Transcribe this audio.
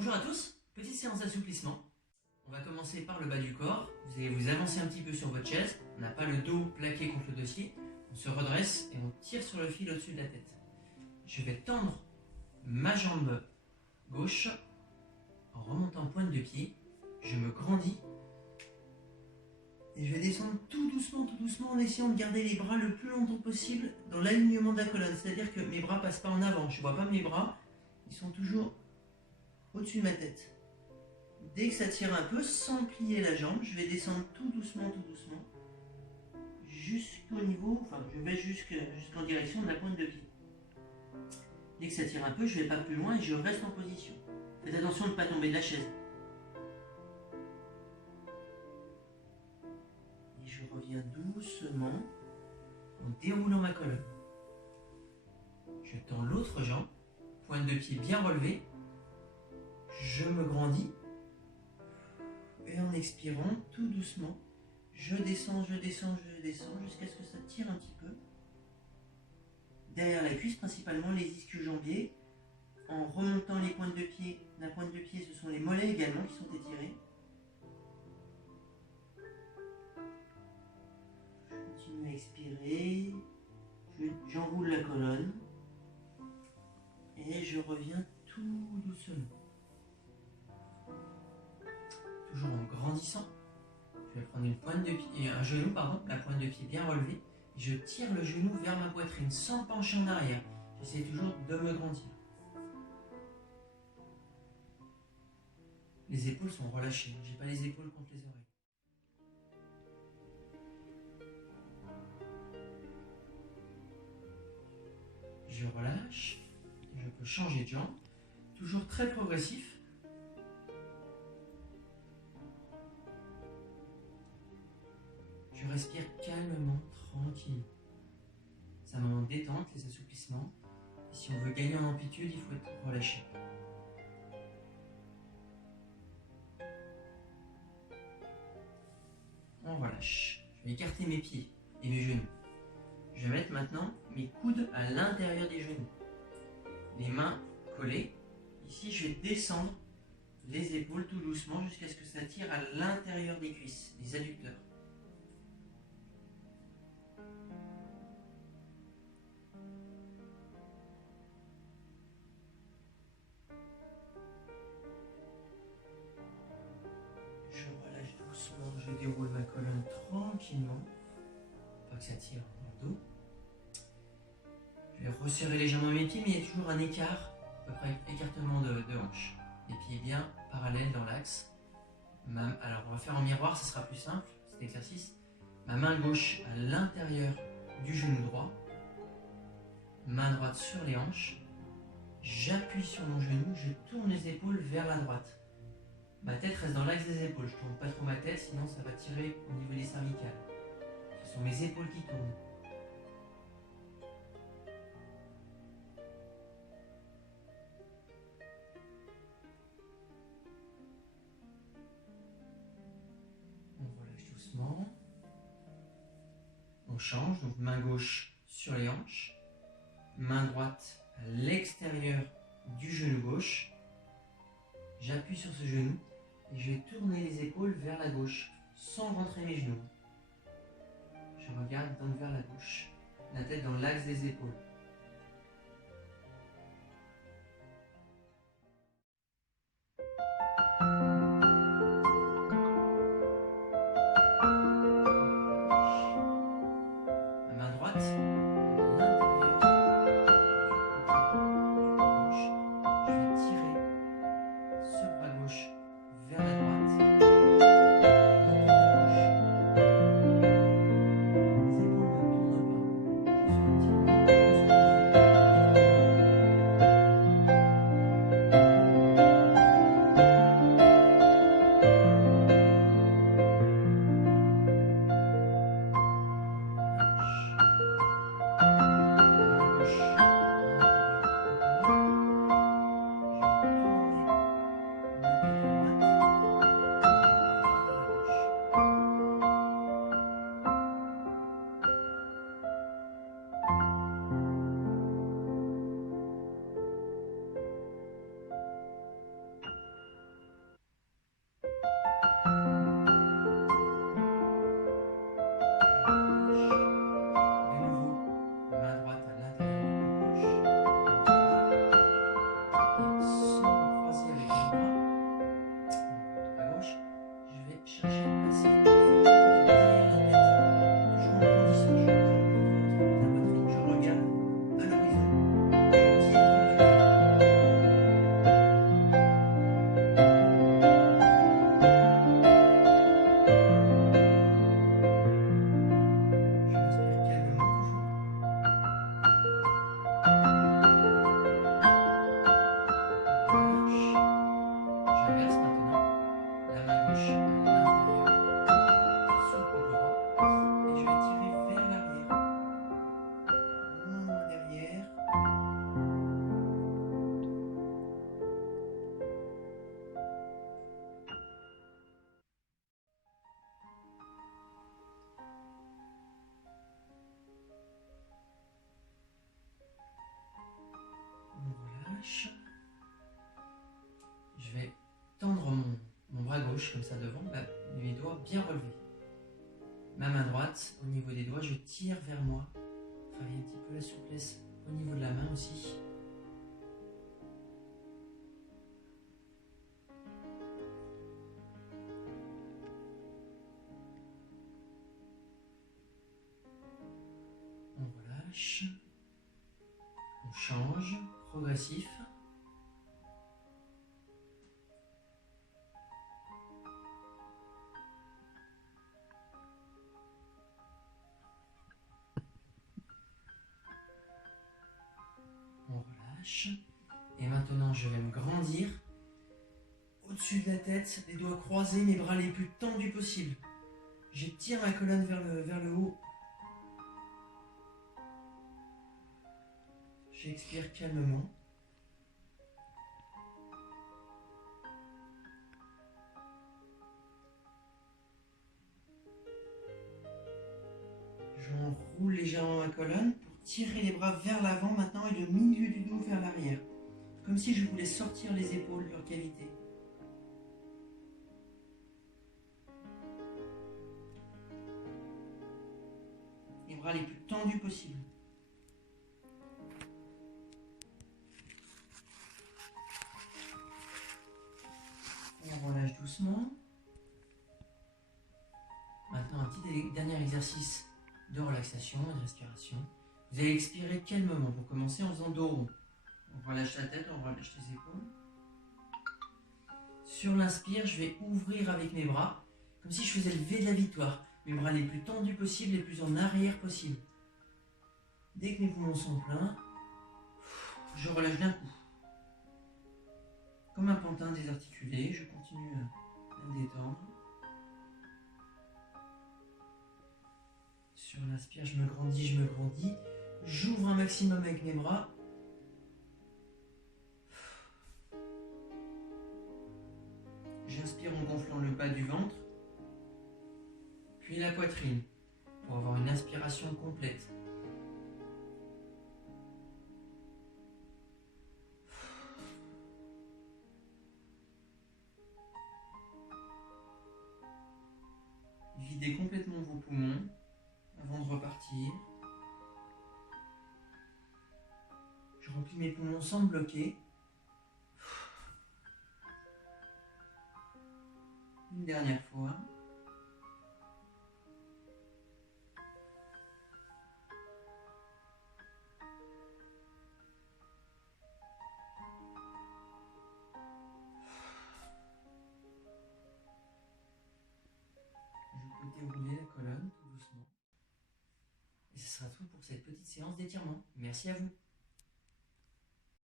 Bonjour à tous, petite séance d'assouplissement. On va commencer par le bas du corps. Vous allez vous avancer un petit peu sur votre chaise. On n'a pas le dos plaqué contre le dossier. On se redresse et on tire sur le fil au-dessus de la tête. Je vais tendre ma jambe gauche en remontant pointe de pied. Je me grandis et je vais descendre tout doucement en essayant de garder les bras le plus longtemps possible dans l'alignement de la colonne. C'est-à-dire que mes bras passent pas en avant. Je ne vois pas mes bras. Ils sont toujours au-dessus de ma tête. Dès que ça tire un peu, sans plier la jambe, je vais descendre tout doucement, jusqu'au niveau, je vais jusqu'en direction de la pointe de pied. Dès que ça tire un peu, je ne vais pas plus loin et je reste en position. Faites attention de ne pas tomber de la chaise. Et je reviens doucement en déroulant ma colonne. Je tends l'autre jambe, pointe de pied bien relevée. Je me grandis. Et en expirant, tout doucement, je descends jusqu'à ce que ça tire un petit peu. Derrière la cuisse, principalement les ischio-jambiers. En remontant les pointes de pied, la pointe de pied, ce sont les mollets également qui sont étirés. Je continue à expirer. J'enroule la colonne. Et je reviens tout doucement. Toujours en grandissant, je vais prendre un genou, la pointe de pied bien relevée, et je tire le genou vers ma poitrine sans pencher en arrière. J'essaie toujours de me grandir. Les épaules sont relâchées, je n'ai pas les épaules contre les oreilles. Je relâche, je peux changer de jambe, toujours très progressif. Je respire calmement, tranquillement. C'est un moment de détente, les assouplissements. Et si on veut gagner en amplitude, il faut être relâché. On relâche. Je vais écarter mes pieds et mes genoux. Je vais mettre maintenant mes coudes à l'intérieur des genoux. Les mains collées. Ici, je vais descendre les épaules tout doucement jusqu'à ce que ça tire à l'intérieur des cuisses, les adducteurs. Je déroule ma colonne tranquillement, pas que ça tire dans le dos. Je vais resserrer légèrement mes pieds, mais il y a toujours un écart, à peu près écartement de hanche. Les pieds bien parallèles dans l'axe. Alors on va faire en miroir, ça sera plus simple cet exercice. Ma main gauche à l'intérieur du genou droit, main droite sur les hanches. J'appuie sur mon genou, je tourne les épaules vers la droite. Ma tête reste dans l'axe des épaules, je ne tourne pas trop ma tête, sinon ça va tirer au niveau des cervicales. Ce sont mes épaules qui tournent. On relâche doucement. On change, donc main gauche sur les hanches, main droite à l'extérieur du genou gauche. J'appuie sur ce genou et je vais tourner les épaules vers la gauche sans rentrer mes genoux. Je regarde donc vers la gauche, la tête dans l'axe des épaules. La main droite à l'intérieur du gauche. Je vais tirer ce bras gauche vers la droite. Les épaules ne tournent pas. Je suis un petit peu Je vais tendre mon bras gauche comme ça devant, mes doigts bien relevés. Ma main droite, au niveau des doigts, je tire vers moi. Travailler un petit peu la souplesse au niveau de la main aussi. On relâche. On change, progressif. On relâche. Et maintenant, je vais me grandir. Au-dessus de la tête, les doigts croisés, mes bras les plus tendus possible. J'étire ma colonne vers le haut. J'expire calmement. J'enroule légèrement ma colonne pour tirer les bras vers l'avant maintenant et le milieu du dos vers l'arrière. Comme si je voulais sortir les épaules de leur cavité. Les bras les plus tendus possible. On relâche doucement. Maintenant, un petit dernier exercice de relaxation et de respiration. Vous allez expirer calmement pour commencer en faisant dos rond. On relâche la tête, on relâche les épaules. Sur l'inspire, je vais ouvrir avec mes bras, comme si je faisais le V de la victoire. Mes bras les plus tendus possible, les plus en arrière possible. Dès que mes poumons sont pleins, je relâche d'un coup. Comme un pantin désarticulé, je continue à me détendre. Sur l'inspire, je me grandis. J'ouvre un maximum avec mes bras. J'inspire en gonflant le bas du ventre, puis la poitrine, pour avoir une inspiration complète. Videz complètement vos poumons avant de repartir. Je remplis mes poumons sans me bloquer. Une dernière fois. Je peux dérouler la colonne tout doucement. Et ce sera tout pour cette petite séance d'étirement. Merci à vous.